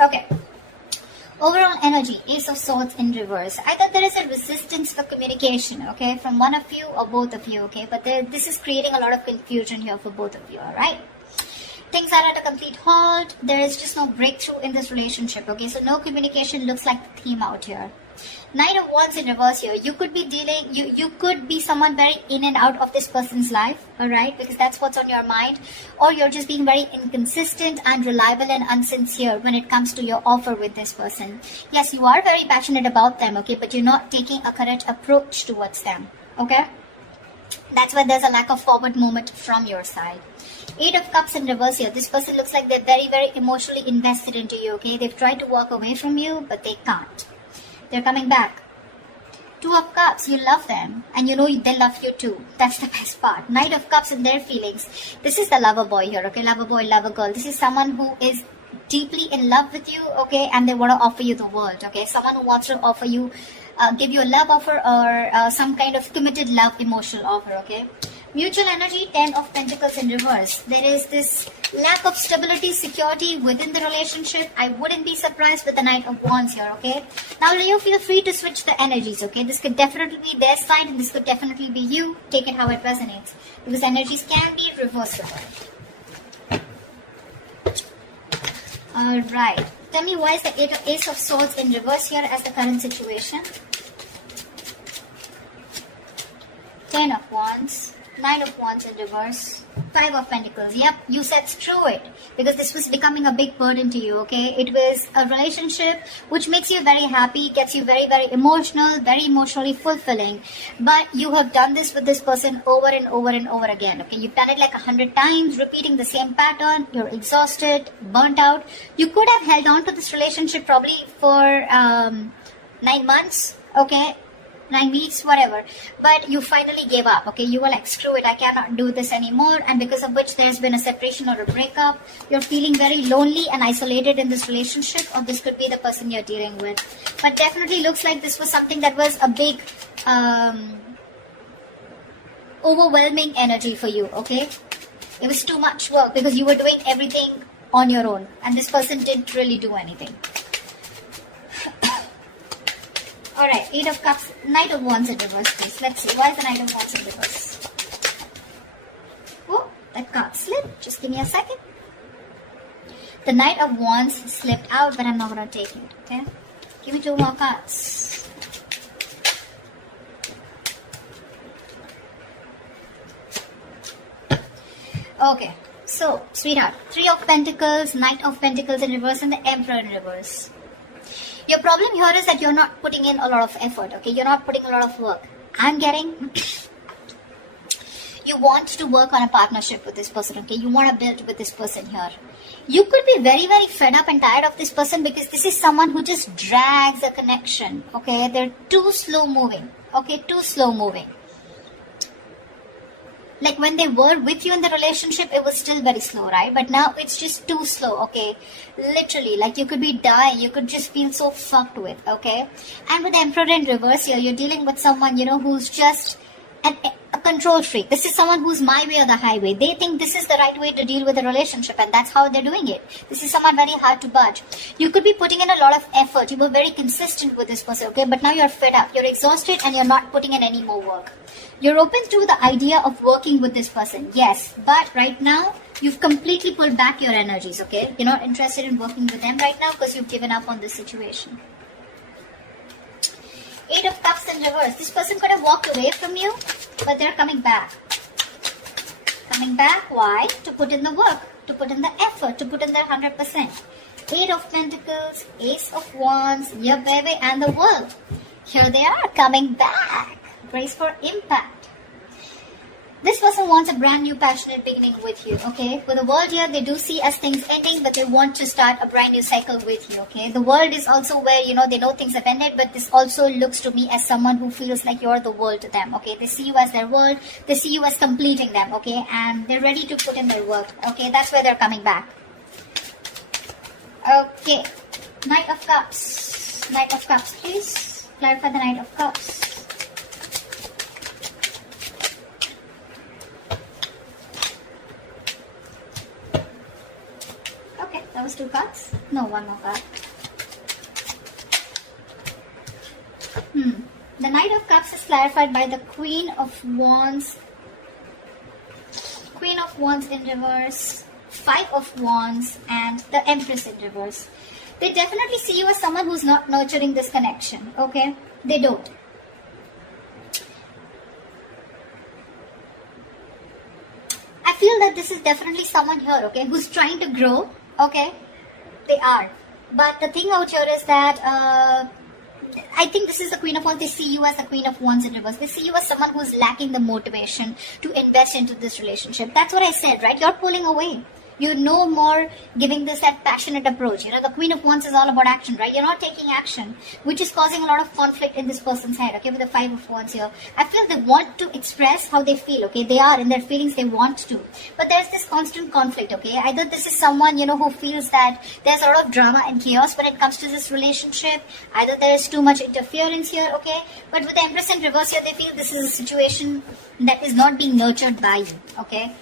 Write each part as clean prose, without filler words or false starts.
Okay. Overall energy, Ace of Swords in reverse. Either there is a resistance for communication, okay, from one of you or both of you, okay, but this is creating a lot of confusion here for both of you, alright? Things are at a complete halt. There is just no breakthrough in this relationship, okay, so no communication looks like the theme out here. Knight of Wands in reverse here. You could be dealing, you could be someone very in and out of this person's life, alright, because that's what's on your mind, or you're just being very inconsistent, unreliable and unsincere when it comes to your offer with this person. Yes, you are very passionate about them, okay, but you're not taking a correct approach towards them, okay? That's why there's a lack of forward movement from your side. Eight of Cups in reverse here. This person looks like they're very, very emotionally invested into you, okay? They've tried to walk away from you, but they can't. They're coming back. Two of Cups, you love them and you know they love you too. That's the best part. Knight of Cups and their feelings. This is the lover boy here, okay? Lover boy, lover girl. This is someone who is deeply in love with you, okay? And they want to offer you the world, okay? Someone who wants to offer you, give you a love offer or some kind of committed love emotional offer, okay? Mutual energy, 10 of Pentacles in reverse. There is this lack of stability, security within the relationship. I wouldn't be surprised with the Knight of Wands here, okay? Now, Leo, feel free to switch the energies, okay? This could definitely be their side and this could definitely be you. Take it how it resonates. Because energies can be reversible. Alright. Tell me why is the Ace of Swords in reverse here as the current situation? 10 of Wands. 9 of Wands in reverse. 5 of Pentacles. Yep, you said screw it. Because this was becoming a big burden to you, okay? It was a relationship which makes you very happy, gets you very, very emotional, very emotionally fulfilling. But you have done this with this person over and over and over again, okay? You've done it like 100 times, repeating the same pattern. You're exhausted, burnt out. You could have held on to this relationship probably for 9 months, okay? 9 weeks, whatever, but you finally gave up, okay? You were like, screw it, I cannot do this anymore, and because of which there's been a separation or a breakup. You're feeling very lonely and isolated in this relationship, or this could be the person you're dealing with. But definitely looks like this was something that was a big overwhelming energy for you, okay? It was too much work because you were doing everything on your own and this person didn't really do anything. Alright, 8 of Cups, Knight of Wands in reverse, please. Let's see, why is the Knight of Wands in reverse? Oh, that card slipped. Just give me a second. The Knight of Wands slipped out, but I'm not going to take it, okay? Give me 2 more cards. Okay, so, sweetheart, 3 of Pentacles, Knight of Pentacles in reverse, and the Emperor in reverse. Your problem here is that you're not putting in a lot of effort, okay? You're not putting a lot of work. I'm getting... you want to work on a partnership with this person, okay? You want to build with this person here. You could be very, very fed up and tired of this person because this is someone who just drags a connection, okay? They're too slow moving, okay? Too slow moving. Like when they were with you in the relationship, it was still very slow, right? But now it's just too slow, okay? Literally, like you could be dying. You could just feel so fucked with, okay? And with the Emperor in reverse here, you're dealing with someone, you know, who's just a control freak. This is someone who's my way or the highway. They think this is the right way to deal with a relationship and that's how they're doing it. This is someone very hard to budge. You could be putting in a lot of effort. You were very consistent with this person, okay? But now you're fed up. You're exhausted and you're not putting in any more work. You're open to the idea of working with this person, yes. But right now, you've completely pulled back your energies, okay? You're not interested in working with them right now because you've given up on this situation. 8 of Cups in reverse. This person could have walked away from you, but they're coming back. Coming back, why? To put in the work, to put in the effort, to put in their 100%. 8 of Pentacles, Ace of Wands, yeah baby, and the World. Here they are, coming back. Brace for impact. This person wants a brand new passionate beginning with you, okay? With the World here, they do see as things ending, but they want to start a brand new cycle with you, okay? The World is also where, you know, they know things have ended, but this also looks to me as someone who feels like you're the world to them, okay? They see you as their world, they see you as completing them, okay? And they're ready to put in their work, okay? That's where they're coming back. Okay. Knight of Cups. Knight of Cups, please. Clarify the Knight of Cups. That was 2 cards. No, one more card. The Knight of Cups is clarified by the Queen of Wands. Queen of Wands in reverse, Five of Wands, and the Empress in reverse. They definitely see you as someone who's not nurturing this connection, okay? They don't. I feel that this is definitely someone here, okay, who's trying to grow, okay? They are. But the thing out here is that I think this is the Queen of Wands. They see you as the Queen of Wands in reverse. They see you as someone who's lacking the motivation to invest into this relationship. That's what I said, right? You're pulling away. You're no more giving this that passionate approach. You know, the Queen of Wands is all about action, right? You're not taking action, which is causing a lot of conflict in this person's head, okay, with the Five of Wands here. I feel they want to express how they feel, okay? They are in their feelings, they want to. But there's this constant conflict, okay? Either this is someone, you know, who feels that there's a lot of drama and chaos when it comes to this relationship. Either there is too much interference here, okay? But with the Empress in reverse here, they feel this is a situation that is not being nurtured by you, okay?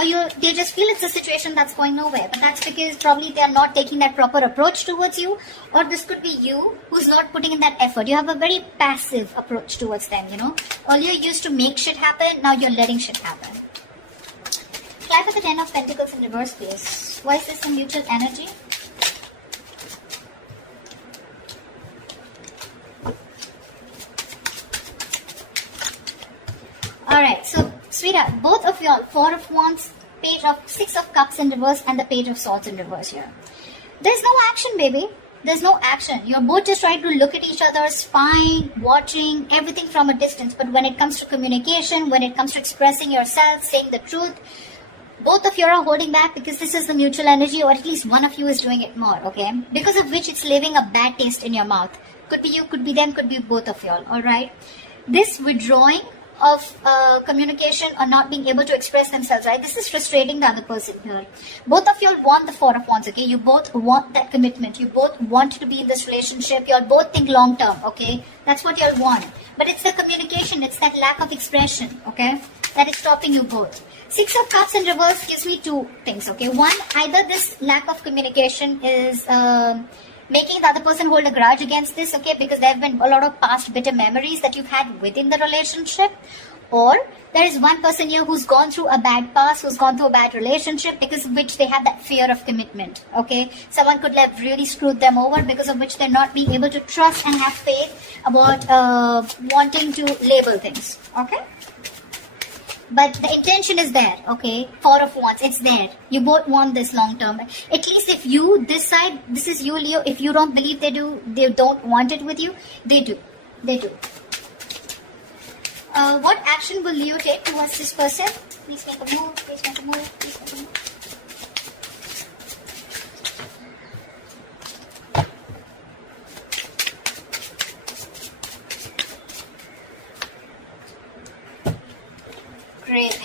Or they just feel it's a situation that's going nowhere. But that's because probably they are not taking that proper approach towards you. Or this could be you who's not putting in that effort. You have a very passive approach towards them, you know. Earlier you used to make shit happen. Now you're letting shit happen. Clarify the Ten of Pentacles in reverse, please. Why is this a mutual energy? Alright, so sweetheart, both of y'all, Four of Wands, Six of Cups in reverse, and the Page of Swords in reverse here. There's no action, baby. There's no action. You're both just trying to look at each other, spying, watching, everything from a distance. But when it comes to communication, when it comes to expressing yourself, saying the truth, both of you are holding back because this is the mutual energy, or at least one of you is doing it more, okay? Because of which it's leaving a bad taste in your mouth. Could be you, could be them, could be both of y'all, alright? This withdrawing of communication or not being able to express themselves, right? This is frustrating the other person here. Both of you all want the Four of Wands, okay? You both want that commitment. You both want to be in this relationship. You all both think long term, okay? That's what you all want. But it's the communication, it's that lack of expression, okay? That is stopping you both. Six of Cups in reverse gives me two things, okay? One, either this lack of communication is making the other person hold a grudge against this, okay, because there have been a lot of past bitter memories that you've had within the relationship, or there is one person here who's gone through a bad past, who's gone through a bad relationship, because of which they have that fear of commitment, okay? Someone could have really screwed them over, because of which they're not being able to trust and have faith about wanting to label things, okay? But the intention is there, okay? Four of Wands, it's there. You both want this long term. At least if you, this side, this is you, Leo. If you don't believe they don't want it with you, they do. They do. What action will Leo take towards this person? Please make a move, please make a move, please make a move. Great.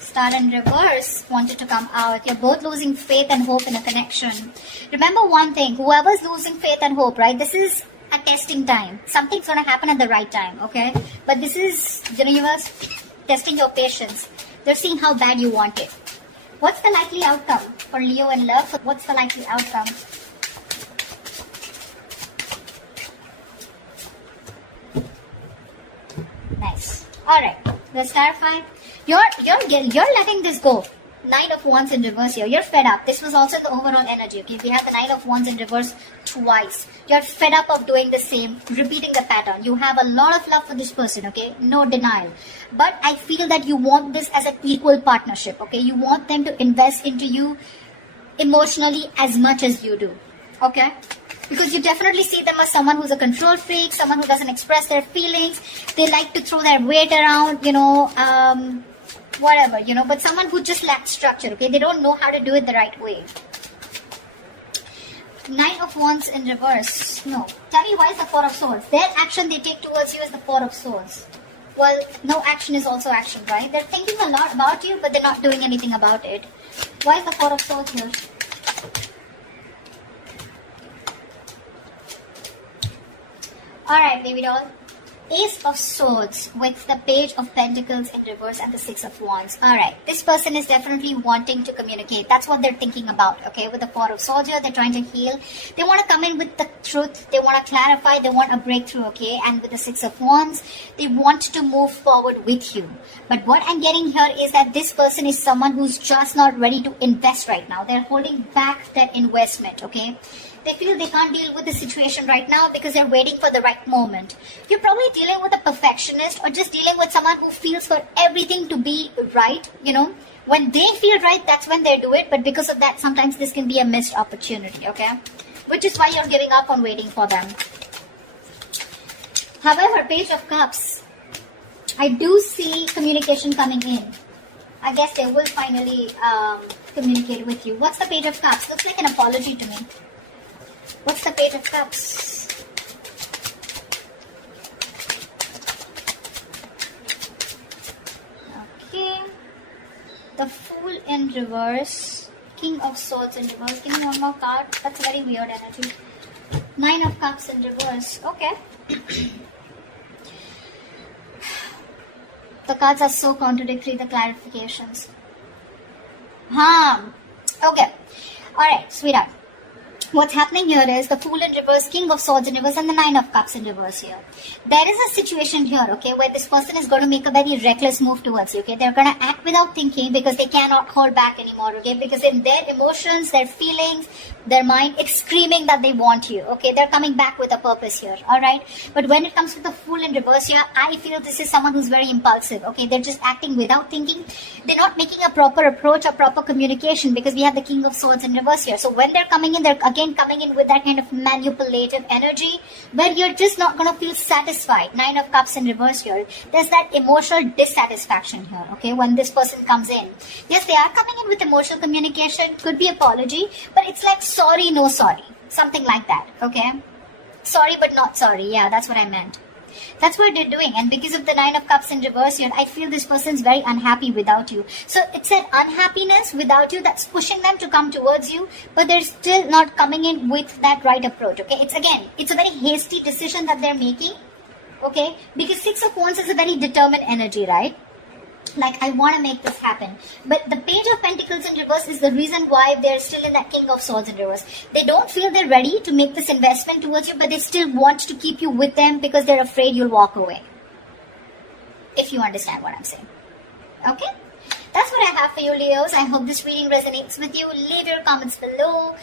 Star in reverse wanted to come out. You're both losing faith and hope in a connection. Remember one thing, whoever's losing faith and hope, right? This is a testing time. Something's going to happen at the right time, okay? But this is the universe testing your patience. They're seeing how bad you want it. What's the likely outcome for Leo in love? What's the likely outcome? Nice. Alright, let's clarify. You're letting this go. Nine of Wands in reverse here. You're fed up. This was also the overall energy. Okay, we have the Nine of Wands in reverse twice. You're fed up of doing the same, repeating the pattern. You have a lot of love for this person, okay? No denial. But I feel that you want this as an equal partnership, okay? You want them to invest into you emotionally as much as you do, okay? Because you definitely see them as someone who's a control freak, someone who doesn't express their feelings. They like to throw their weight around, you know, whatever, you know, but someone who just lacks structure, okay? They don't know how to do it the right way. Nine of Wands in reverse. No. Tell me, why is the Four of Swords? Their action they take towards you is the Four of Swords. Well, no action is also action, right? They're thinking a lot about you, but they're not doing anything about it. Why is the Four of Swords here? Alright, baby doll. Ace of Swords with the Page of Pentacles in reverse and the Six of Wands. Alright, this person is definitely wanting to communicate. That's what they're thinking about, okay? With the Four of Swords here, they're trying to heal. They want to come in with the truth. They want to clarify. They want a breakthrough, okay? And with the Six of Wands, they want to move forward with you. But what I'm getting here is that this person is someone who's just not ready to invest right now. They're holding back that investment, okay? They feel they can't deal with the situation right now because they're waiting for the right moment. You're probably dealing with a perfectionist or just dealing with someone who feels for everything to be right, you know. When they feel right, that's when they do it. But because of that, sometimes this can be a missed opportunity, okay? Which is why you're giving up on waiting for them. However, Page of Cups, I do see communication coming in. I guess they will finally communicate with you. What's the Page of Cups? Looks like an apology to me. What's the Page of Cups? Okay. The Fool in reverse. King of Swords in reverse. Give me one more card. That's very weird energy. Nine of Cups in reverse. Okay. The cards are so contradictory, the clarifications. Okay. Alright, sweetheart. What's happening here is the Fool in reverse, King of Swords in reverse, and the Nine of Cups in reverse here. There is a situation here, okay, where this person is going to make a very reckless move towards you, okay. They're going to act without thinking because they cannot hold back anymore, okay. Because in their emotions, their feelings, their mind, it's screaming that they want you, okay. They're coming back with a purpose here, alright. But when it comes to the Fool in reverse here, I feel this is someone who's very impulsive, okay. They're just acting without thinking. They're not making a proper approach or proper communication because we have the King of Swords in reverse here. So when they're coming in, they're again coming in with that kind of manipulative energy where you're just not going to feel satisfied. Nine of Cups in reverse here. There's that emotional dissatisfaction here, okay, when this person comes in. Yes, they are coming in with emotional communication, could be apology, but it's like sorry, no sorry. Something like that, okay? Sorry but not sorry. Yeah, that's what I meant. That's what they're doing. And because of the Nine of Cups in reverse here, I feel this person's very unhappy without you. So it's an unhappiness without you that's pushing them to come towards you, but they're still not coming in with that right approach, okay? It's a very hasty decision that they're making, okay? Because Six of Wands is a very determined energy, right? Like, I want to make this happen. But the Page of Pentacles in reverse is the reason why they're still in that King of Swords in reverse. They don't feel they're ready to make this investment towards you, but they still want to keep you with them because they're afraid you'll walk away. If you understand what I'm saying. Okay? That's what I have for you, Leos. I hope this reading resonates with you. Leave your comments below.